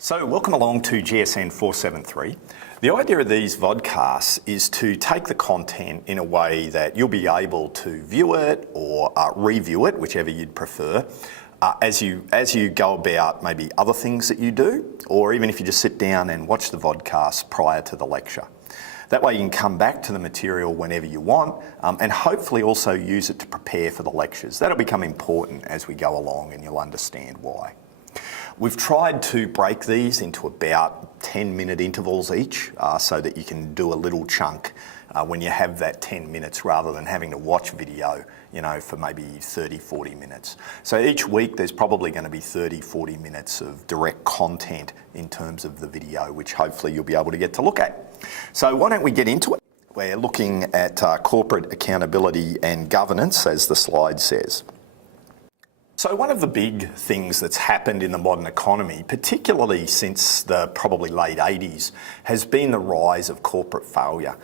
So welcome along to GSN 473. The idea of these vodcasts is to take the content in a way that you'll be able to view it or review it, whichever you'd prefer, as you go about maybe other things that you do, or even if you just sit down and watch the vodcast prior to the lecture. That way you can come back to the material whenever you want and hopefully also use it to prepare for the lectures. That'll become important as we go along and you'll understand why. We've tried to break these into about 10-minute intervals each so that you can do a little chunk when you have that 10 minutes rather than having to watch video, for maybe 30, 40 minutes. So each week there's probably going to be 30, 40 minutes of direct content in terms of the video, which hopefully you'll be able to get to look at. So why don't we get into it? We're looking at corporate accountability and governance, as the slide says. So one of the big things that's happened in the modern economy, particularly since the probably late 80s, has been the rise of corporate failure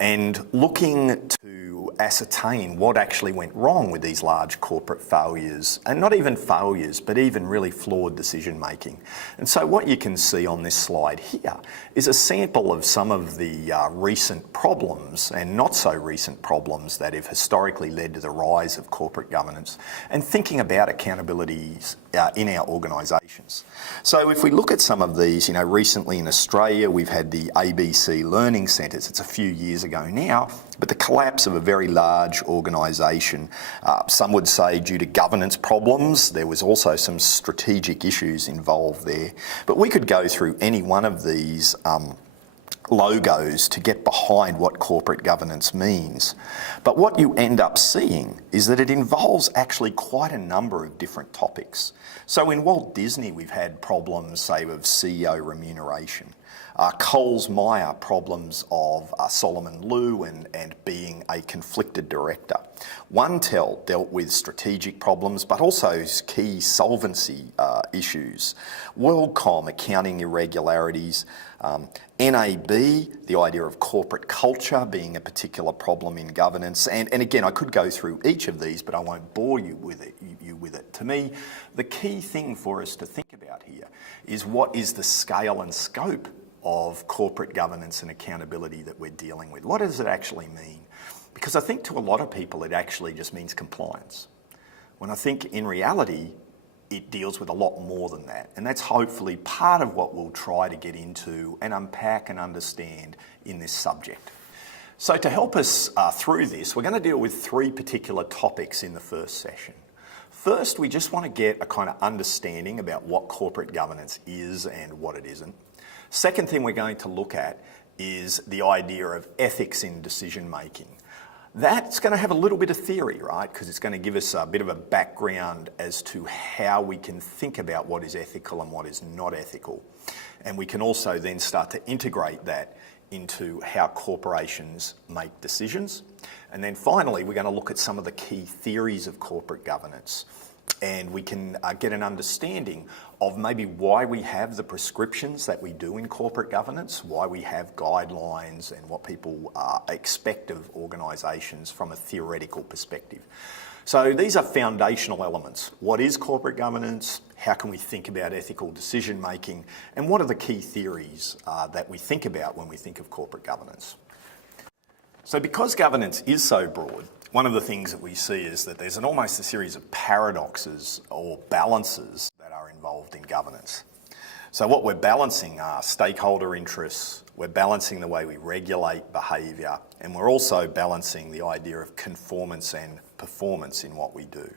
and looking to ascertain what actually went wrong with these large corporate failures, and not even failures, but even really flawed decision making. And so what you can see on this slide here is a sample of some of the recent problems and not so recent problems that have historically led to the rise of corporate governance, and thinking about accountabilities in our organisations. So if we look at some of these, recently in Australia we've had the ABC Learning Centres. It's a few years ago now, but the collapse of a very large organisation, some would say due to governance problems. There was also some strategic issues involved there. But we could go through any one of these logos to get behind what corporate governance means. But what you end up seeing is that it involves actually quite a number of different topics. So in Walt Disney, we've had problems, say, of CEO remuneration. Coles-Myer, problems of Solomon Lew and being a conflicted director. OneTel dealt with strategic problems, but also key solvency issues. WorldCom, accounting irregularities. NAB, the idea of corporate culture being a particular problem in governance. And again, I could go through each of these, but I won't bore you with it. To me, the key thing for us to think about here is what is the scale and scope of corporate governance and accountability that we're dealing with. What does it actually mean? Because I think to a lot of people it actually just means compliance, when I think in reality it deals with a lot more than that. And that's hopefully part of what we'll try to get into and unpack and understand in this subject. So to help us through this, we're going to deal with three particular topics in the first session. First, we just want to get a kind of understanding about what corporate governance is and what it isn't. Second thing we're going to look at is the idea of ethics in decision making. That's going to have a little bit of theory, right? Because it's going to give us a bit of a background as to how we can think about what is ethical and what is not ethical. And we can also then start to integrate that into how corporations make decisions. And then finally, we're going to look at some of the key theories of corporate governance. And we can get an understanding of maybe why we have the prescriptions that we do in corporate governance, why we have guidelines and what people expect of organisations from a theoretical perspective. So these are foundational elements. What is corporate governance? How can we think about ethical decision making? And what are the key theories that we think about when we think of corporate governance? So because governance is so broad, one of the things that we see is that there's almost a series of paradoxes or balances that are involved in governance. So what we're balancing are stakeholder interests, we're balancing the way we regulate behaviour, and we're also balancing the idea of conformance and performance in what we do.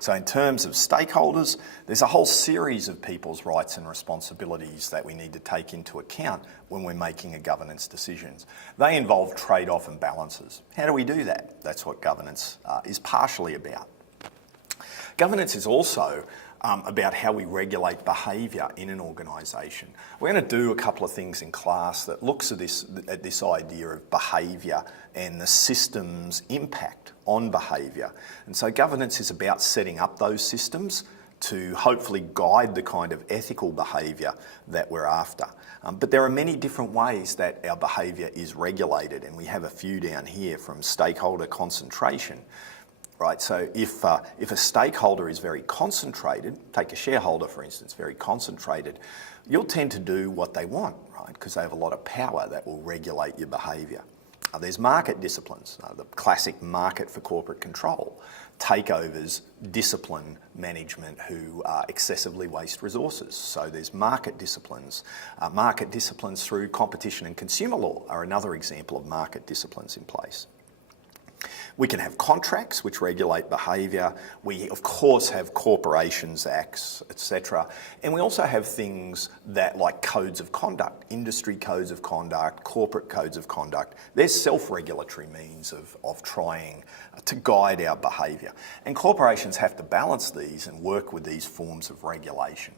So in terms of stakeholders, there's a whole series of people's rights and responsibilities that we need to take into account when we're making a governance decisions. They involve trade-off and balances. How do we do that? That's what governance is partially about. Governance is also about how we regulate behaviour in an organisation. We're going to do a couple of things in class that looks at this idea of behaviour and the system's impact on behaviour. And so governance is about setting up those systems to hopefully guide the kind of ethical behaviour that we're after. But there are many different ways that our behaviour is regulated, and we have a few down here, from stakeholder concentration, right? So if a stakeholder is very concentrated, take a shareholder for instance, very concentrated, you'll tend to do what they want, right? Because they have a lot of power that will regulate your behaviour. There's market disciplines, the classic market for corporate control, takeovers, discipline management who excessively waste resources. So there's market disciplines. Market disciplines through competition and consumer law are another example of market disciplines in place. We can have contracts which regulate behaviour. We, of course, have corporations acts, etc. And we also have things that like codes of conduct, industry codes of conduct, corporate codes of conduct. They're self-regulatory means of trying to guide our behaviour. And corporations have to balance these and work with these forms of regulation.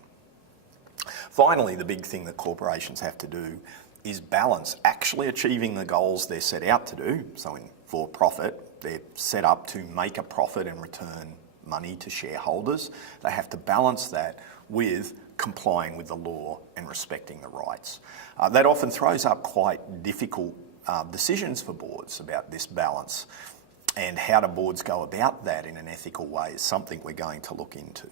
Finally, the big thing that corporations have to do is balance actually achieving the goals they're set out to do. So in for-profit, they're set up to make a profit and return money to shareholders. They have to balance that with complying with the law and respecting the rights. That often throws up quite difficult decisions for boards about this balance, and how do boards go about that in an ethical way is something we're going to look into.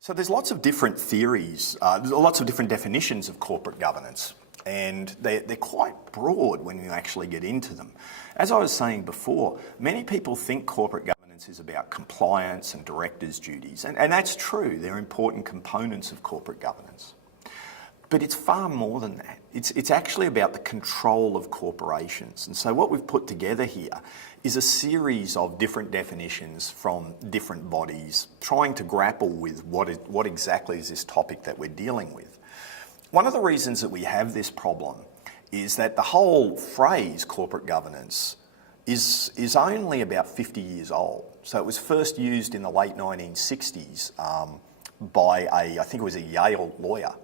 So there's lots of different theories, lots of different definitions of corporate governance, and they're quite broad when you actually get into them. As I was saying before, many people think corporate governance is about compliance and directors' duties, and that's true. They're important components of corporate governance. But it's far more than that. It's actually about the control of corporations. And so what we've put together here is a series of different definitions from different bodies trying to grapple with what exactly is this topic that we're dealing with. One of the reasons that we have this problem is that the whole phrase corporate governance is only about 50 years old. So it was first used in the late 1960s by I think it was a Yale lawyer.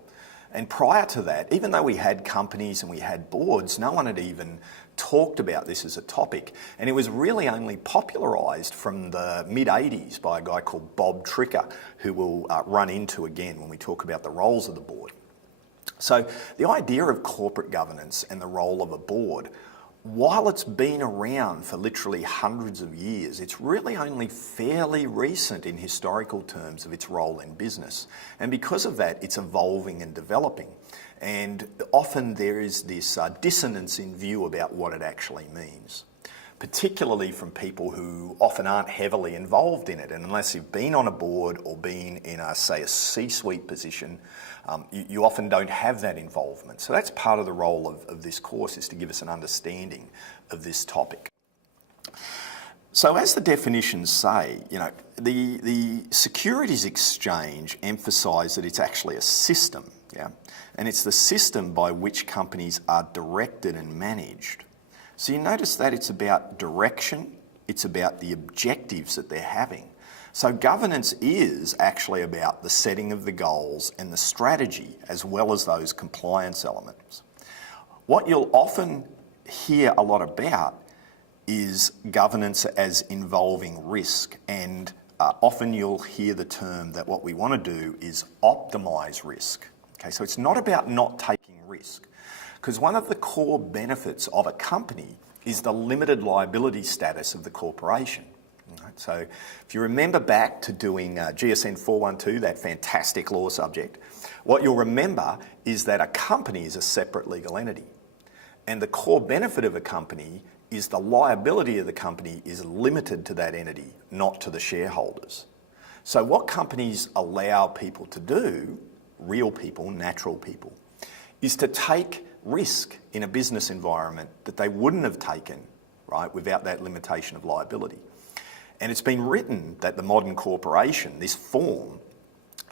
And prior to that, even though we had companies and we had boards, no one had even talked about this as a topic. And it was really only popularised from the mid-80s by a guy called Bob Tricker, who we'll run into again when we talk about the roles of the board. So the idea of corporate governance and the role of a board, while it's been around for literally hundreds of years, it's really only fairly recent in historical terms of its role in business. And because of that, it's evolving and developing. And often there is this dissonance in view about what it actually means, particularly from people who often aren't heavily involved in it. And unless you've been on a board or been in, say, a C-suite position, you often don't have that involvement. So that's part of the role of this course, is to give us an understanding of this topic. So as the definitions say, the securities exchange emphasise that it's actually a system, yeah? And it's the system by which companies are directed and managed. So you notice that it's about direction, it's about the objectives that they're having. So governance is actually about the setting of the goals and the strategy, as well as those compliance elements. What you'll often hear a lot about is governance as involving risk, and often you'll hear the term that what we want to do is optimise risk. Okay, so it's not about not taking risk, because one of the core benefits of a company is the limited liability status of the corporation. Right? So if you remember back to doing GSN 412, that fantastic law subject, what you'll remember is that a company is a separate legal entity. And the core benefit of a company is the liability of the company is limited to that entity, not to the shareholders. So what companies allow people to do, real people, natural people, is to take risk in a business environment that they wouldn't have taken, right, without that limitation of liability. And it's been written that the modern corporation, this form,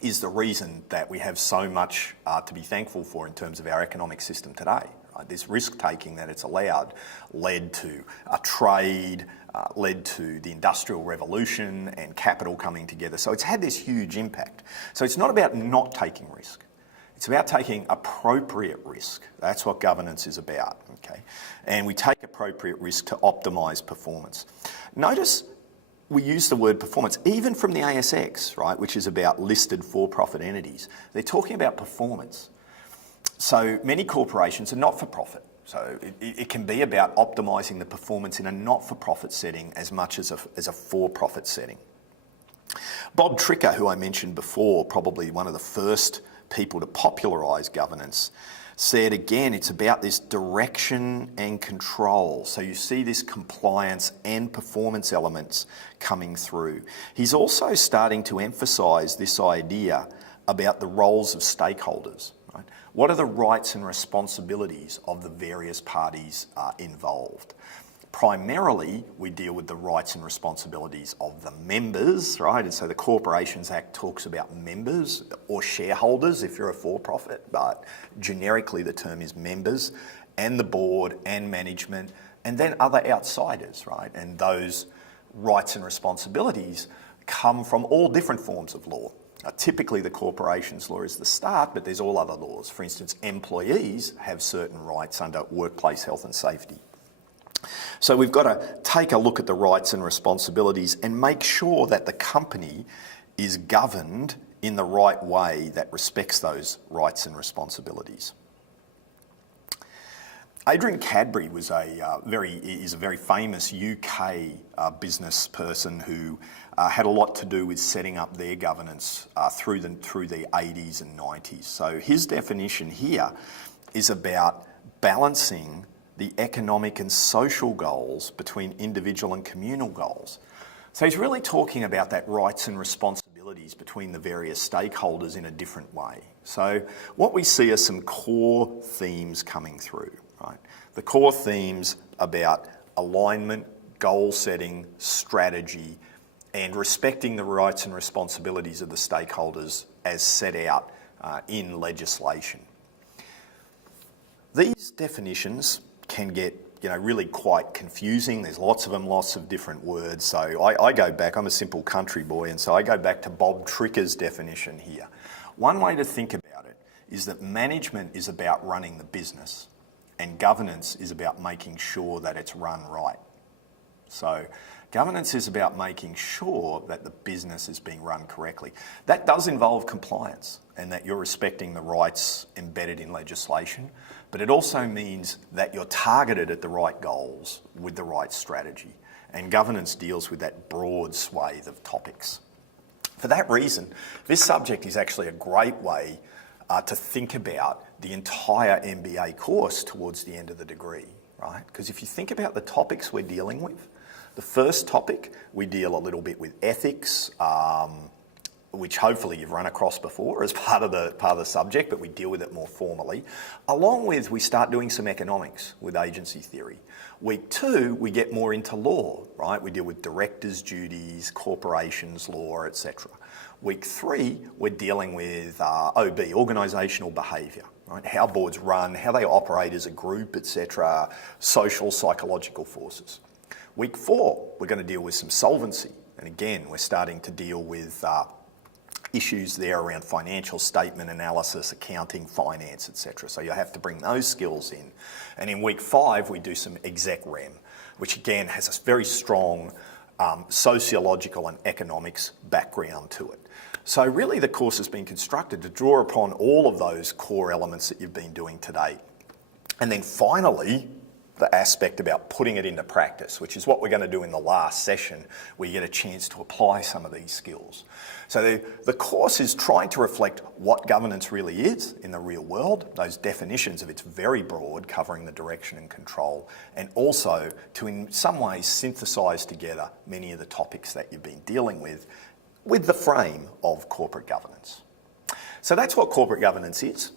is the reason that we have so much to be thankful for in terms of our economic system today. Right? This risk-taking that it's allowed led to a trade, led to the Industrial Revolution and capital coming together. So it's had this huge impact. So it's not about not taking risk. It's about taking appropriate risk. That's what governance is about, okay? And we take appropriate risk to optimise performance. Notice we use the word performance, even from the ASX, right, which is about listed for-profit entities. They're talking about performance. So many corporations are not-for-profit, So it can be about optimising the performance in a not-for-profit setting as much as a for-profit setting. Bob Tricker, who I mentioned before, probably one of the first people to popularise governance, said again, it's about this direction and control. So you see this compliance and performance elements coming through. He's also starting to emphasise this idea about the roles of stakeholders. Right? What are the rights and responsibilities of the various parties involved? Primarily, we deal with the rights and responsibilities of the members, right? And so the Corporations Act talks about members or shareholders if you're a for-profit, but generically the term is members, and the board and management, and then other outsiders, right? And those rights and responsibilities come from all different forms of law. Typically the corporations law is the start, but there's all other laws. For instance, employees have certain rights under workplace health and safety. So we've got to take a look at the rights and responsibilities and make sure that the company is governed in the right way that respects those rights and responsibilities. Adrienne Cadbury is a very famous UK business person who had a lot to do with setting up their governance through the 80s and 90s. So his definition here is about balancing the economic and social goals between individual and communal goals. So he's really talking about that rights and responsibilities between the various stakeholders in a different way. So what we see are some core themes coming through, right? The core themes about alignment, goal setting, strategy, and respecting the rights and responsibilities of the stakeholders as set out in legislation. These definitions can get really quite confusing. There's lots of them, lots of different words. So I go back, I'm a simple country boy, and so I go back to Bob Tricker's definition here. One way to think about it is that management is about running the business and governance is about making sure that it's run right. So governance is about making sure that the business is being run correctly. That does involve compliance and that you're respecting the rights embedded in legislation, but it also means that you're targeted at the right goals with the right strategy. And governance deals with that broad swathe of topics. For that reason, this subject is actually a great way to think about the entire MBA course towards the end of the degree, right? Because if you think about the topics we're dealing with, the first topic, we deal a little bit with ethics, which hopefully you've run across before as part of the subject, but we deal with it more formally. Along with, we start doing some economics with agency theory. Week 2, we get more into law, right? We deal with directors' duties, corporations law, etc. Week 3, we're dealing with OB, organisational behaviour, right? How boards run, how they operate as a group, etc. Social, psychological forces. Week 4, we're going to deal with some solvency. And again, we're starting to deal with issues there around financial statement analysis, accounting, finance, etc. So you have to bring those skills in. And in week 5, we do some exec rem, which again has a very strong sociological and economics background to it. So really the course has been constructed to draw upon all of those core elements that you've been doing today. And then finally, the aspect about putting it into practice, which is what we're going to do in the last session, where you get a chance to apply some of these skills. So the course is trying to reflect what governance really is in the real world, those definitions of it's very broad, covering the direction and control, and also to in some ways synthesise together many of the topics that you've been dealing with the frame of corporate governance. So that's what corporate governance is.